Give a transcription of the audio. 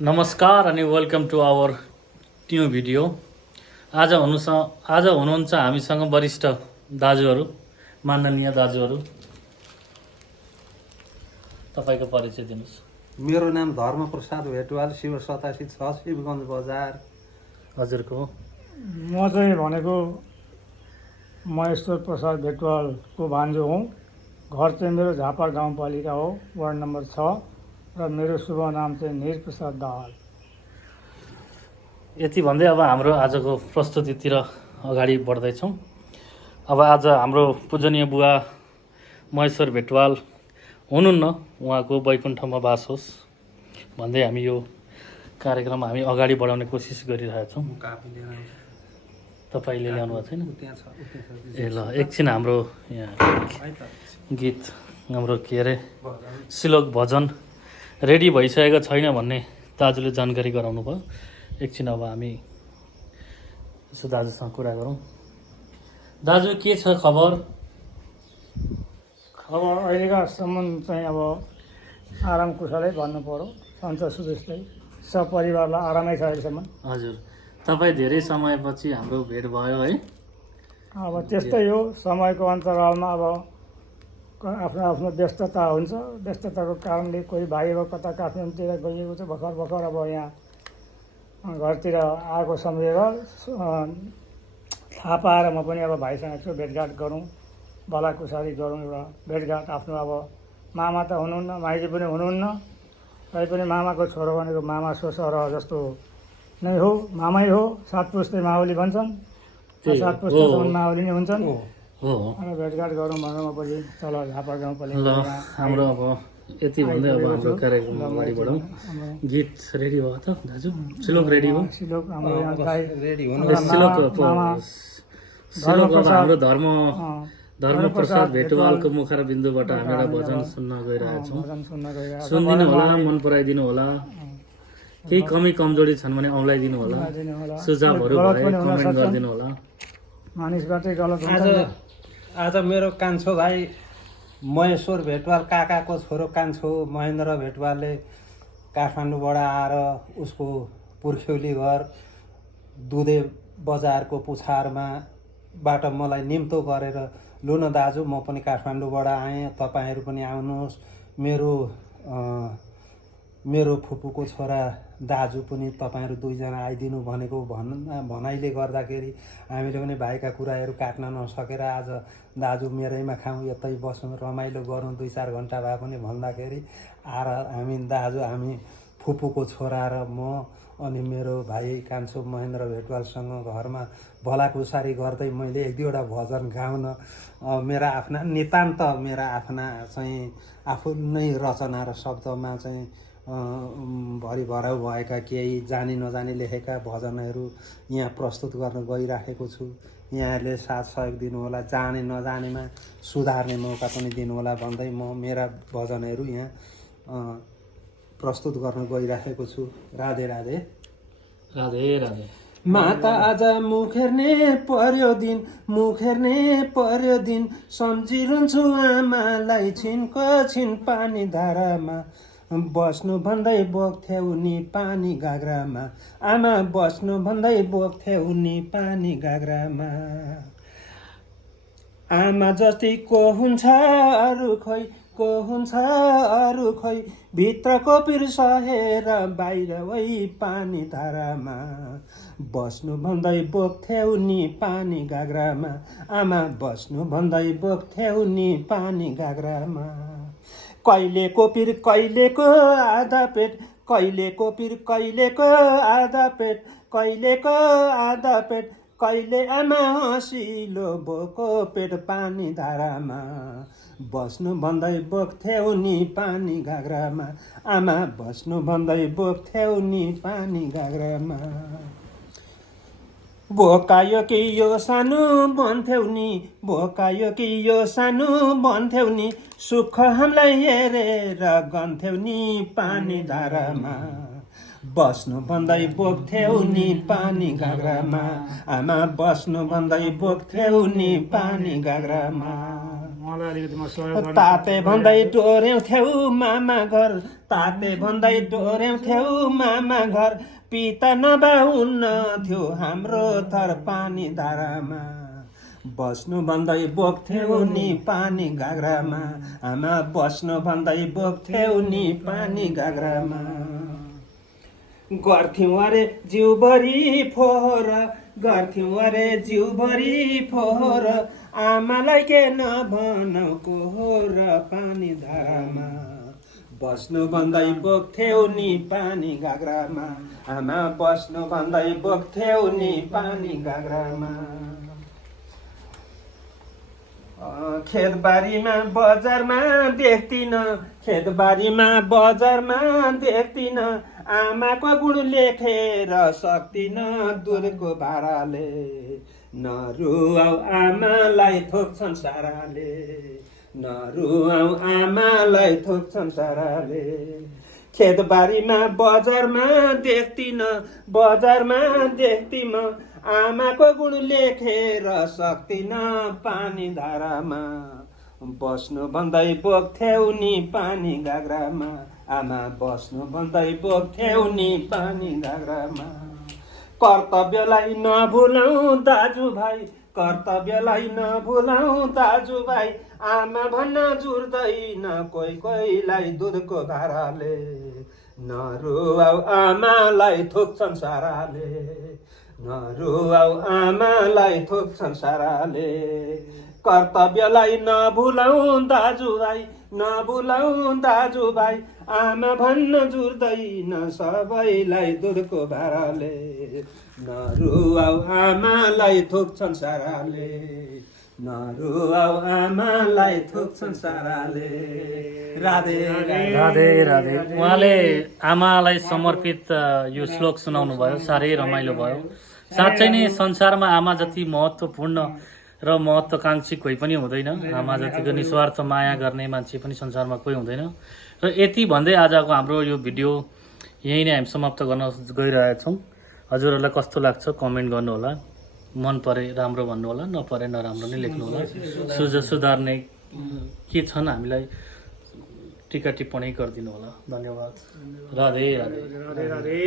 नमस्कार अनि welcome to our new video. आज हुनुहुन्छ हामीसँग वरिष्ठ दाजुहरू, माननीय दाजुहरू। तपाईँको परिचय दिनुहोस्। मेरो नाम धर्मप्रसाद भेटवाल, शिव 87 शिवगञ्ज बजार। हजुरको? म चाहिँ भनेको महेश्वर प्रसाद भेटवालको भान्जो हुँ। घर चाहिँ मेरो झापा गाउँपालिका हो, वार्ड नम्बर 6 र मेरो शुभ नाम चाहिँ निरप्रसाद दाहाल। यति भन्दै अब हाम्रो आजको प्रस्तुतितिर अगाडि बढ्दैछौँ। अब आज हाम्रो पूजनीय बुवा महेश्वर भेटवाल हुनुहुन्न, उहाँको वैकुण्ठमा बास होस् भन्दै हामी यो कार्यक्रम अगाडि बढाउने कोसिस गरिरहेछौँ। तपाईँले ल्याउनु भएको छैन? ए ल, एकछिन हाम्रो यहाँ गीत, हाम्रो के अरे श्लोक भजन रेडी भइसकेको छैन भन्ने दाजुले जानकारी गराउनु भयो। एकछिन अब हामी यसो दाजुसँग कुरा गरौँ। दाजु, के छ खबर? खबर अहिलेकासम्म चाहिँ अब आराम कुशलै भन्नु पर्यो, सन्च सुविस्तै, सपरिवारलाई आरामै छ अहिलेसम्म। हजुर, तपाईँ धेरै समयपछि हाम्रो भेट भयो है। अब त्यस्तै हो, समयको अन्तरालमा अब आफ्नो आफ्नो व्यस्तता हुन्छ। व्यस्तताको कारणले कोही भाइ अब कता काठमाडौँतिर गइएको छ, भर्खर अब यहाँ घरतिर आएको सम्झेर थाहा पाएर म पनि अब भाइसँग यसो भेटघाट गरौँ, भलाकुसारी गरौँ। एउटा भेटघाट, आफ्नो अब मामा त हुनुहुन्न, माइती पनि हुनुहुन्न, तैपनि मामाको छोरो भनेको मामा सोसरह जस्तो नै हो, मामै हो। सात पुस्ते माउली भन्छन्, सात पुस्तासम्म माउली नै हुन्छन्। हो, अनि भेटघाट गरौँ भनेर म पछि तल झापा गाउँपालिका ल हाम्रो अब यति भन्दै अब हाम्रो कार्यक्रम अगाडि बढौँ। गीत रेडी भयो त दाजु? श्लोक रेडी भयो? श्लोक हाम्रो यहाँ गाई रेडी हुनु। श्लोक अब हाम्रो धर्मप्रसाद भेटवालको मुखर बिन्दुबाट हामी एउटा भजन सुन्न गइरहेछौँ। भजन सुन्न गइरहेको छ। सुनिदिनु होला, मन पराइदिनु होला। केही कमी कमजोरी छन् भने औँलाइदिनु होला, दिनु होला। सुझावहरू गलत भए पनि हुन कमेन्ट सक्छन्। गरिदिनु होला। मानिसबाटै गलत हुन्छ नि। आज मेरो कान्छो भाइ महेश्वर भेटवाल काकाको छोरो कान्छो महेन्द्र भेटवालले काठमाडौँबाट आएर उसको पुर्ख्यौली घर दुधे बजारको पुछारबाट मलाई निम्तो गरेर, लु न दाजु म पनि काठमाडौँबाट आएँ, तपाईँहरू पनि आउनुहोस्, मेरो फुपूको छोरा दाजु पनि तपाईँहरू दुईजना आइदिनु भनेको भनाइले गर्दाखेरि हामीले पनि भाइका कुराहरू काट्न नसकेर आज दाजु मेरैमा खाउँ, यतै बसौँ, रमाइलो गरौँ 2-4 घन्टा भए पनि भन्दाखेरि आएर हामी फुपूको छोरा र म अनि मेरो भाइ कान्छो महेन्द्र भेटवालसँग घरमा भलाकुसारी गर्दै मैले 1-2वटा भजन गाउन मेरा आफ्ना चाहिँ आफू नै रचना र शब्दमा चाहिँ भरिभराउ भएका केही जानी नजानी लेखेका भजनहरू यहाँ प्रस्तुत गर्न गइराखेको छु। यहाँहरूले साथ सहयोग दिनुहोला, जाने नजानेमा सुधार्ने मौका पनि दिनुहोला भन्दै म मेरा भजनहरू यहाँ प्रस्तुत गर्न गइराखेको छु। राधे राधे। राधे राधे। माता आज मुखेर्ने पर्यो दिन सम्झिरहन्छु आमालाई छिन पानी धारामा बस्नु भन्दै बोक्थ्यौ नि पानी गाग्रामा, आमा बस्नु भन्दै बोक्थ्यौ नि पानी गाग्रामा। आमा जस्तै को हुन्छ अरू खोइ भित्रको पिर सहेर बाहिर वही पानी धारामा बस्नु भन्दै बोक्थ्यौ नि पानी गाग्रामा, आमा बस्नु भन्दै बोक्थ्यौ नि पानी गाग्रामा। कहिलेको पिर कहिलेको आधा पेट, कहिलेको पिर कहिलेको आधा पेट, कहिलेको आधा पेट, कहिले आमा हँसिलो भोको पेट पानी धारामा बस्नु भन्दै बोक्थ्यौ नि पानी गाग्रामा, आमा बस्नु भन्दै बोक्थ्यौ नि पानी गाग्रामा। भोकायो कि यो सानो भन्थ्यौ नि सुख हामीलाई हेरेर गन्थ्यौ नि पानी धारामा बस्नु भन्दै बोक्थ्यौ नि पानी गाग्रामा, आमा बस्नु भन्दै बोक्थ्यौ नि पानी गाग्रामा। ताते भन्दै डोर्याउँथ्यौ मामा घर, ताते भन्दै डोर्याउँथ्यौ मामा घर पिता नबाहुन्न थियो हाम्रो थर पानी धारामा बस्नु भन्दै बोक्थ्यौ नि पानी घाग्रामा आमा बस्नु भन्दै बोक्थ्यौ नि पानी घाग्रामा गर्थ्यौँ अरे जिउभरि फोहोर गर्थ्यौँ अरे जिउभरि फोहोर आमालाई के नभनौ कोहोर पानी धारामा बस्नु भन्दै बोक्थ्यौ नि पानी घाग्रामा आमा बस्नु भन्दै बोक्थ्यौ नि पानी घाग्रामा खेतबारीमा बजारमा देख्दिन खेतबारीमा बजारमा देख्दिन आमाको गुण लेखेर सक्दिन दुधको भाराले नरुवाउ आमालाई थोक्छन् साराले नरुवाउ आमालाई थोक्छन् साराले खेतबारीमा बजारमा देख्दिन बजारमा देख्दिन आमाको गुण लेखेर सक्दिन पानी धारामा बस्नु भन्दै बोक्थ्यौ नि पानी घाग्रामा आमा बस्नु भन्दै बोक्थ्यौ नि पानी घाग्रामा कर्तव्यलाई नभुलौँ दाजुभाइ कर्तव्यलाई नभुलौँ दाजुभाइ आमा भन्न जुर्दैन कोही कोहीलाई दुधको भाराले नरुवाउ आमालाई थोक्छन् साराले नरुवाउ आमालाई थोक्छन् साराले कर्तव्यलाई नभुलौँ दाजुभाइ नभुलौँ दाजुभाइ आमा भन्न जुर्दैन सबैलाई दुधको भाराले नरुवाउ आमालाई थोक्छन् साराले नरुवाउ आमालाई थोक्छन् साराले राधे राधे राधे। उहाँले आमालाई समर्पित यो श्लोक सुनाउनु भयो, साह्रै रमाइलो भयो। साँच्चै नै संसारमा आमा जति महत्त्वपूर्ण र महत्त्वकाङ्क्षी कोही पनि हुँदैन। आमा जतिको निस्वार्थ माया गर्ने मान्छे पनि संसारमा कोही हुँदैन। र यति भन्दै आजको हाम्रो यो भिडियो यहीँ नै हामी समाप्त गर्न गइरहेछौँ। हजुरहरूलाई कस्तो लाग्छ कमेन्ट गर्नुहोला, मन परे राम्रो भन्नुहोला, नपरे नराम्रो नै लेख्नुहोला। सुधार्ने के छन् हामीलाई टिका टिप्पणी गरिदिनु होला। धन्यवाद। राधे राधे। राधे राधे।